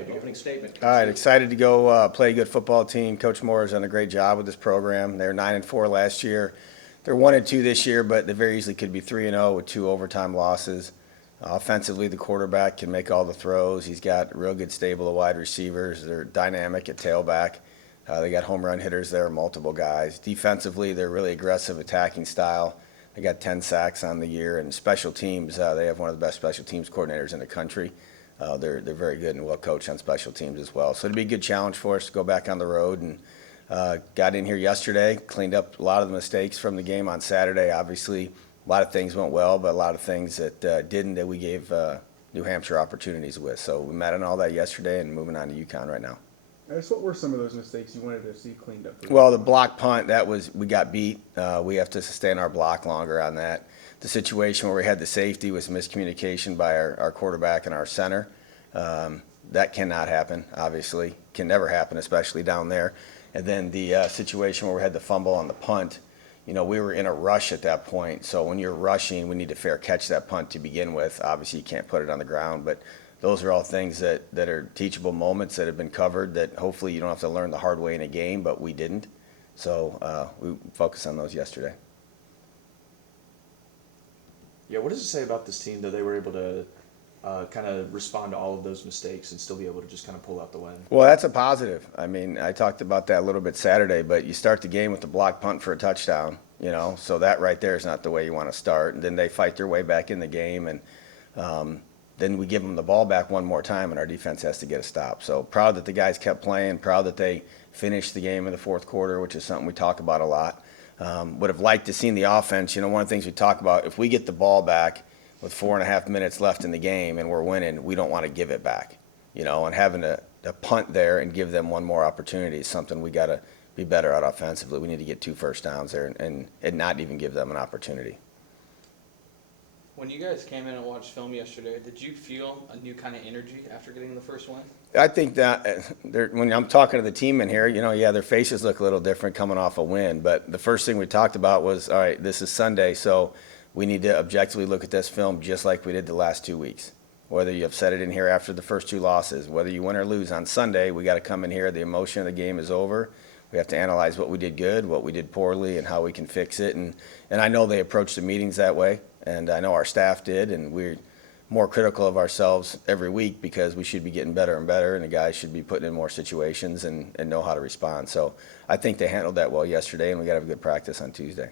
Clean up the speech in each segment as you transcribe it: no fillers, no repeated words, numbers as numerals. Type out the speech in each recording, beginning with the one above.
with the opening statement. All right, excited to go play a good football team. Coach Moore has done a great job with this program. They were 9-4 last year. They're 1-2 this year, but they very easily could be 3-0 with 2 overtime losses. Offensively, the quarterback can make all the throws. He's got a real good stable of wide receivers. They're dynamic at tailback. They got home run hitters there, multiple guys. Defensively, they're really aggressive attacking style. They got 10 sacks on the year. And special teams, they have one of the best special teams coordinators in the country. They're very good and well coached on special teams as well. So it'd be a good challenge for us to go back on the road. And got in here yesterday, cleaned up a lot of the mistakes from the game on Saturday. Obviously, a lot of things went well, but a lot of things that didn't that we gave New Hampshire opportunities with. So we met on all that yesterday and moving on to UConn right now. What were some of those mistakes you wanted to see cleaned up? Well, the block punt, we got beat. We have to sustain our block longer on that. The situation where we had the safety was miscommunication by our quarterback and our center. That cannot happen, obviously. Can never happen, especially down there. And then the situation where we had the fumble on the punt, we were in a rush at that point. So when you're rushing, we need to fair catch that punt to begin with. Obviously, you can't put it on the ground, but those are all things that are teachable moments that have been covered that hopefully you don't have to learn the hard way in a game, but we didn't. So we focused on those yesterday. Yeah, what does it say about this team that they were able to kind of respond to all of those mistakes and still be able to just kind of pull out the win? Well, that's a positive. I mean, I talked about that a little bit Saturday, but you start the game with the block punt for a touchdown, so that right there is not the way you want to start. And then they fight their way back in the game, and then we give them the ball back one more time, and our defense has to get a stop. So proud that the guys kept playing, proud that they finished the game in the fourth quarter, which is something we talk about a lot. Would have liked to seen the offense. One of the things we talk about, if we get the ball back with 4.5 minutes left in the game and we're winning, we don't want to give it back. And having a punt there and give them one more opportunity is something we got to be better at offensively. We need to get 2 first downs there and not even give them an opportunity. When you guys came in and watched film yesterday, did you feel a new kind of energy after getting the first win? I think that when I'm talking to the team in here, their faces look a little different coming off a win. But the first thing we talked about was, all right, this is Sunday, so we need to objectively look at this film just like we did the last 2 weeks. Whether you have said it in here after the first 2 losses, whether you win or lose on Sunday, we got to come in here. The emotion of the game is over. We have to analyze what we did good, what we did poorly, and how we can fix it. And I know they approach the meetings that way, and I know our staff did, and we're more critical of ourselves every week because we should be getting better and better, and the guys should be putting in more situations and know how to respond. So I think they handled that well yesterday, and we got to have a good practice on Tuesday.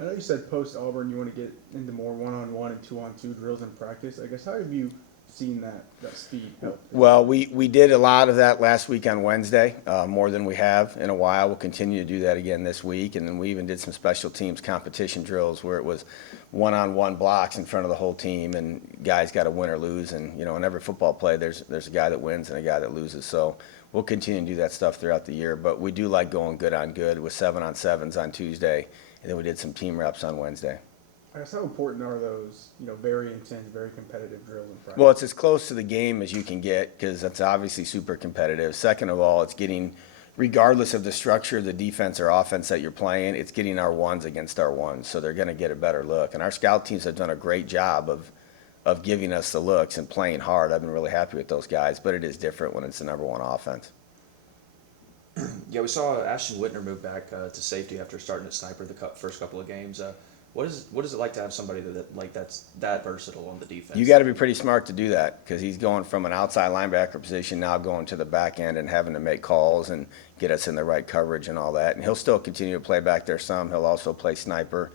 I know you said post-Auburn you want to get into more one-on-one and two-on-two drills in practice. I guess how have you seen that speed help? Well, we did a lot of that last week on Wednesday, more than we have in a while. We'll continue to do that again this week. And then we even did some special teams competition drills where it was one-on-one blocks in front of the whole team, and guys got to win or lose. And, in every football play, there's a guy that wins and a guy that loses. So we'll continue to do that stuff throughout the year. But we do like going good on good with 7-on-7s on Tuesday. And then we did some team reps on Wednesday. I guess how important are those, very intense, very competitive drills in practice? Well, it's as close to the game as you can get because that's obviously super competitive. Second of all, it's getting, regardless of the structure of the defense or offense that you're playing, it's getting our ones against our ones. So they're going to get a better look. And our scout teams have done a great job of giving us the looks and playing hard. I've been really happy with those guys, but it is different when it's the number one offense. Yeah, we saw Ashton Whitner move back to safety after starting at sniper the first couple of games. What is it like to have somebody that's that versatile on the defense? You got to be pretty smart to do that because he's going from an outside linebacker position now going to the back end and having to make calls and get us in the right coverage and all that. And he'll still continue to play back there some. He'll also play sniper.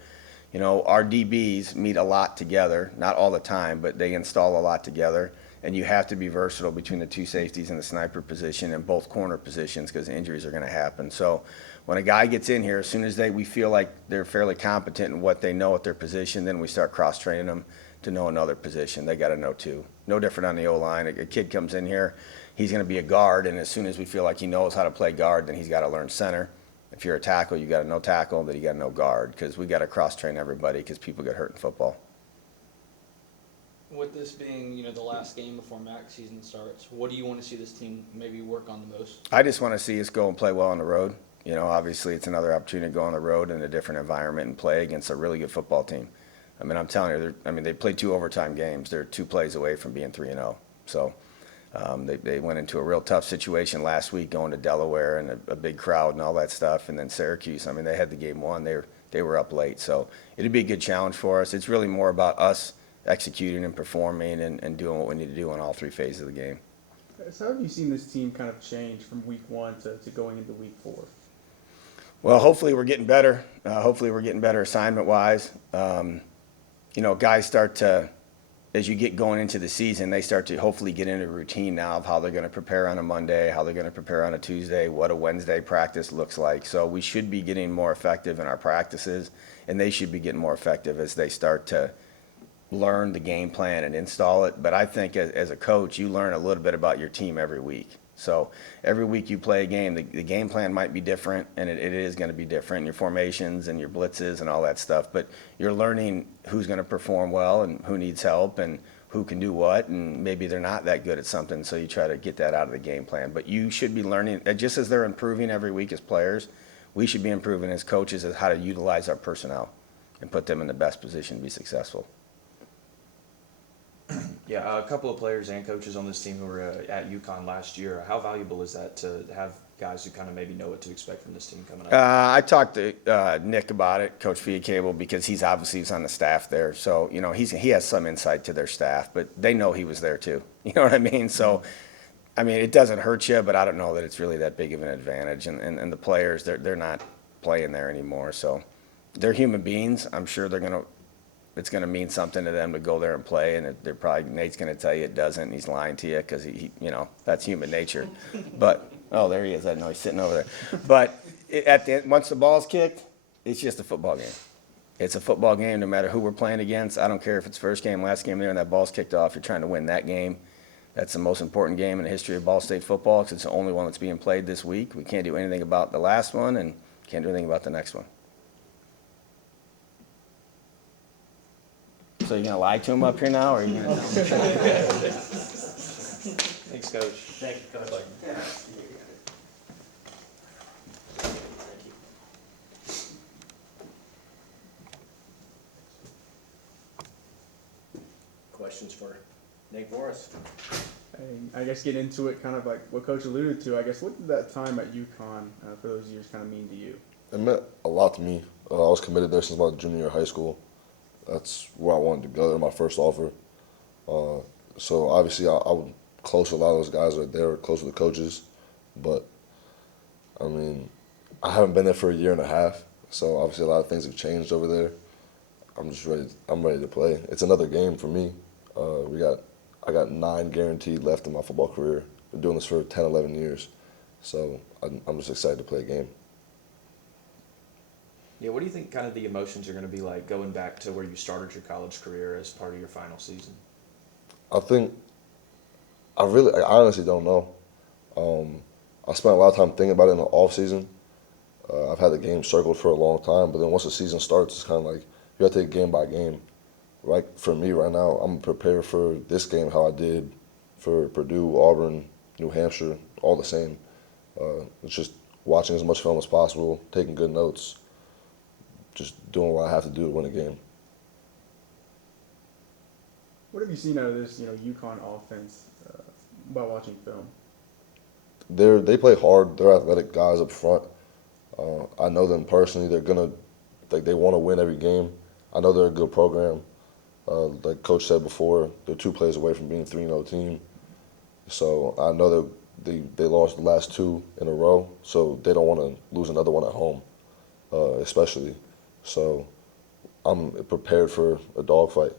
Our DBs meet a lot together, not all the time, but they install a lot together. And you have to be versatile between the 2 safeties and the sniper position and both corner positions because injuries are going to happen. So when a guy gets in here, as soon as we feel like they're fairly competent in what they know at their position, then we start cross-training them to know another position. They got to know too. No different on the O-line. A kid comes in here, he's going to be a guard, and as soon as we feel like he knows how to play guard, then he's got to learn center. If you're a tackle, you got to know tackle, then you got to know guard because we got to cross-train everybody because people get hurt in football. With this being, the last game before MAC season starts, what do you want to see this team maybe work on the most? I just want to see us go and play well on the road. Obviously it's another opportunity to go on the road in a different environment and play against a really good football team. I'm telling you, they played 2 overtime games. They're 2 plays away from being 3-0. So They went into a real tough situation last week going to Delaware and a big crowd and all that stuff. And then Syracuse, I mean, they had the game won. They were up late. So it'd be a good challenge for us. It's really more about us executing and performing and doing what we need to do in all three phases of the game. So how have you seen this team kind of change from week 1 to going into week 4? Well, hopefully we're getting better. Hopefully we're getting better assignment-wise. Guys start to, as you get going into the season, they start to hopefully get into a routine now of how they're going to prepare on a Monday, how they're going to prepare on a Tuesday, what a Wednesday practice looks like. So we should be getting more effective in our practices, and they should be getting more effective as they start to learn the game plan and install it. But I think as a coach, you learn a little bit about your team every week. So every week you play a game, the game plan might be different, and it is going to be different, your formations and your blitzes and all that stuff. But you're learning who's going to perform well and who needs help and who can do what, and maybe they're not that good at something, so you try to get that out of the game plan. But you should be learning, just as they're improving every week as players, we should be improving as coaches as how to utilize our personnel and put them in the best position to be successful. Yeah, a couple of players and coaches on this team who were at UConn last year. How valuable is that to have guys who kind of maybe know what to expect from this team coming up? I talked to Nick about it, Coach Fiacable, because he's on the staff there. So, he has some insight to their staff, but they know he was there too. You know what I mean? So, it doesn't hurt you, but I don't know that it's really that big of an advantage. And the players, they're not playing there anymore. So they're human beings. I'm sure it's going to mean something to them to go there and play, and Nate's going to tell you it doesn't, and he's lying to you because that's human nature. But there he is. I know he's sitting over there. But at the end, once the ball's kicked, it's just a football game. It's a football game no matter who we're playing against. I don't care if it's first game, last game there, and that ball's kicked off. You're trying to win that game. That's the most important game in the history of Ball State football because it's the only one that's being played this week. We can't do anything about the last one and can't do anything about the next one. So you're going to lie to him up here now, or are you going to tell him? Thanks, Coach. Thank you, Coach. Questions for Nate Voorhis? And I guess get into it, kind of like what Coach alluded to. I guess what did that time at UConn for those years kind of mean to you? It meant a lot to me. I was committed there since my junior year of high school. That's where I wanted to go. They're my first offer. So obviously I was close to a lot of those guys right there, close to the coaches. But, I haven't been there for a year and a half. So obviously a lot of things have changed over there. I'm ready to play. It's another game for me. I got 9 guaranteed left in my football career. Been doing this for 10, 11 years. So I'm just excited to play a game. Yeah, what do you think kind of the emotions are going to be like going back to where you started your college career as part of your final season? I honestly don't know. I spent a lot of time thinking about it in the off season. I've had the game circled for a long time, but then once the season starts, it's kind of like you got to take it game by game. Like for me right now, I'm prepared for this game how I did for Purdue, Auburn, New Hampshire, all the same. It's just watching as much film as possible, taking good notes, just doing what I have to do to win a game. What have you seen out of this, UConn offense by watching film? They play hard. They're athletic guys up front. I know them personally. They want to win every game. I know they're a good program. Like Coach said before, they're 2 plays away from being a 3-0 team. So I know they lost the last 2 in a row, so they don't want to lose another one at home, especially. So I'm prepared for a dogfight.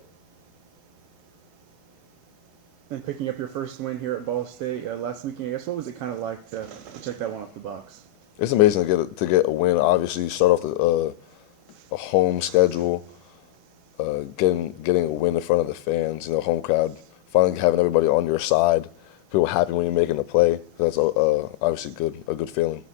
And picking up your first win here at Ball State last weekend, I guess what was it kind of like to check that one off the box? It's amazing to get a win. Obviously, you start off a home schedule, getting a win in front of the fans, home crowd, finally having everybody on your side, people happy when you're making the play. That's obviously a good feeling.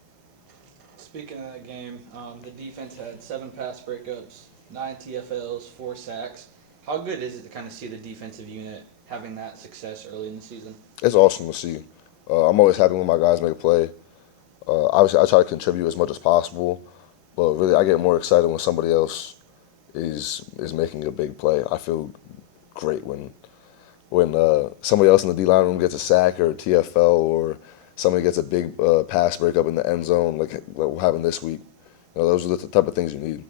Speaking of that game, the defense had 7 pass breakups, 9 TFLs, 4 sacks. How good is it to kind of see the defensive unit having that success early in the season? It's awesome to see. I'm always happy when my guys make a play. Obviously, I try to contribute as much as possible, but really I get more excited when somebody else is making a big play. I feel great when when somebody else in the D-line room gets a sack or a TFL or somebody gets a big pass breakup in the end zone like what happened this week. Those are the type of things you need.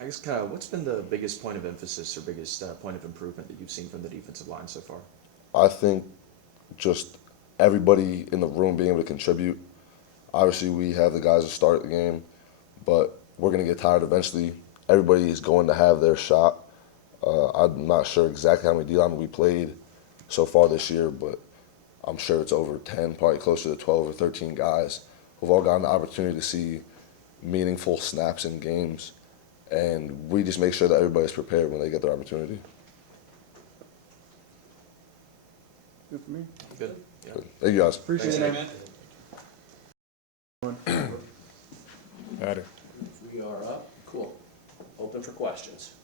I guess kind of what's been the biggest point of emphasis or biggest point of improvement that you've seen from the defensive line so far? I think just everybody in the room being able to contribute. Obviously, we have the guys that start the game, but we're going to get tired eventually. Everybody is going to have their shot. I'm not sure exactly how many D-linemen we played so far this year, but I'm sure it's over 10, probably closer to 12 or 13 guys who've all gotten the opportunity to see meaningful snaps in games, and we just make sure that everybody's prepared when they get their opportunity. Good for me. Good. Yeah. Thank you, guys. Appreciate Thanks, it, man. Got it. We are up. Cool. Open for questions.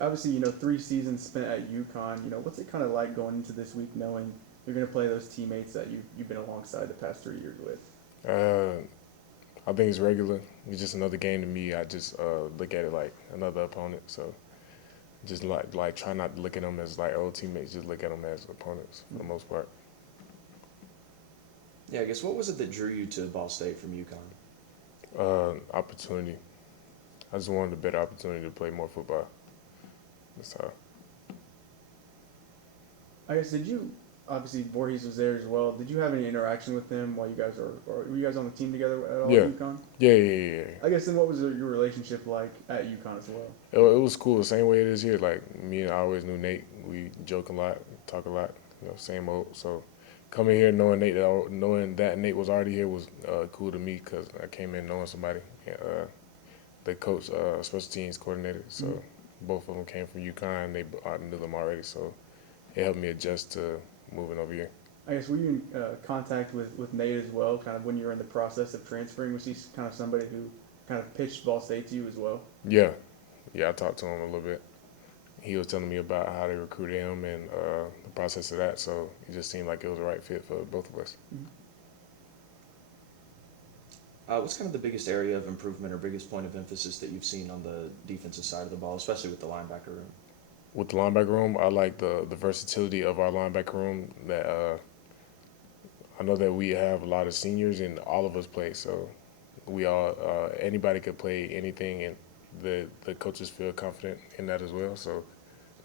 Obviously, 3 seasons spent at UConn. What's it kind of like going into this week knowing you're going to play those teammates that you've been alongside the past 3 years with? I think it's regular. It's just another game to me. I just look at it like another opponent. So just like try not to look at them as like old teammates. Just look at them as opponents for the most part. Yeah, I guess what was it that drew you to Ball State from UConn? Opportunity. I just wanted a better opportunity to play more football. That's how. I guess, obviously Voorhis was there as well. Did you have any interaction with him while you guys or were you guys on the team together at all Yeah. at UConn? Yeah. I guess then what was your relationship like at UConn as well? It was cool. The same way it is here. Like me and I always knew Nate. We joke a lot, talk a lot. Same old. So coming here knowing that Nate was already here was cool to me because I came in knowing somebody. The coach, special teams coordinator. So both of them came from UConn. I knew them already. So it helped me adjust to moving over here. I guess were you in contact with Nate as well, kind of when you were in the process of transferring? Was he kind of somebody who kind of pitched Ball State to you as well? Yeah, I talked to him a little bit. He was telling me about how they recruited him and the process of that. So it just seemed like it was the right fit for both of us. What's kind of the biggest area of improvement or biggest point of emphasis that you've seen on the defensive side of the ball, especially with the linebacker room? With the linebacker room, I like the versatility of our linebacker room. That I know that we have a lot of seniors and all of us play, so we all anybody could play anything, and the coaches feel confident in that as well. So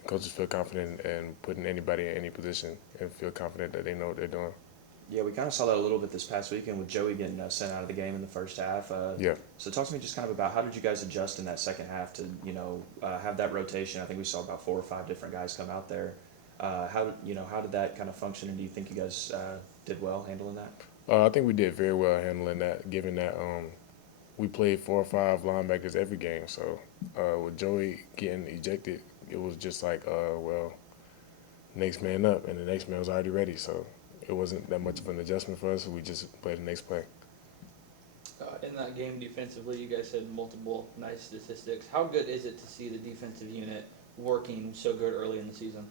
the coaches feel confident in putting anybody in any position and feel confident that they know what they're doing. Yeah, we kind of saw that a little bit this past weekend with Joey getting sent out of the game in the first half. Yeah. So talk to me just kind of about how did you guys adjust in that second half to have that rotation? I think we saw about 4 or 5 different guys come out there. How did that kind of function, and do you think you guys did well handling that? I think we did very well handling that, given that we played 4 or 5 linebackers every game. So with Joey getting ejected, it was just like, next man up, and the next man was already ready. So it wasn't that much of an adjustment for us. We just played the next play. In that game defensively, you guys had multiple nice statistics. How good is it to see the defensive unit working so good early in the season?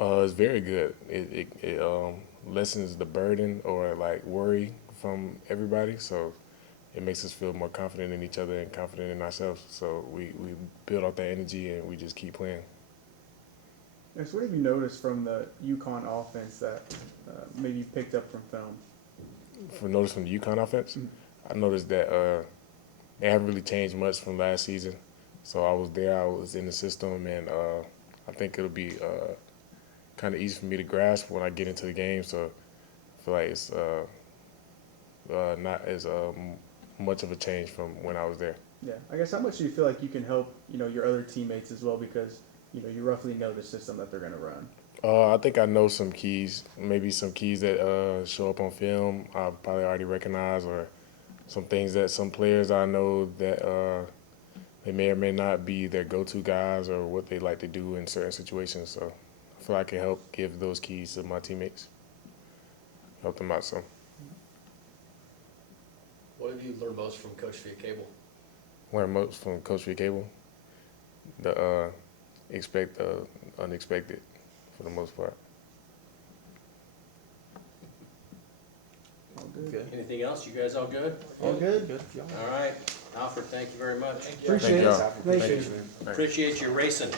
It's very good. It lessens the burden or like worry from everybody. So it makes us feel more confident in each other and confident in ourselves. So we build off that energy and we just keep playing. Yes, what have you noticed from the UConn offense that maybe you picked up from film? From the UConn offense, I noticed that they haven't really changed much from last season. So I was there, I was in the system, and I think it'll be kind of easy for me to grasp when I get into the game. So I feel like it's not as much of a change from when I was there. Yeah, I guess how much do you feel like you can help your other teammates as well, because you roughly know the system that they're going to run? I think I know some keys, maybe some keys that show up on film I probably already recognize, or some things that some players I know that they may or may not be their go-to guys or what they like to do in certain situations. So I feel like I can help give those keys to my teammates, help them out some. What have you learned most from Coach via cable? Learn most from Coach via cable, the expect the unexpected for the most part. All good. Good. Anything else? You guys all good? All good. Good. Y'all. All right. Alfred, thank you very much. Appreciate it. y'all. Thank Thank you. you, man. Appreciate you racing.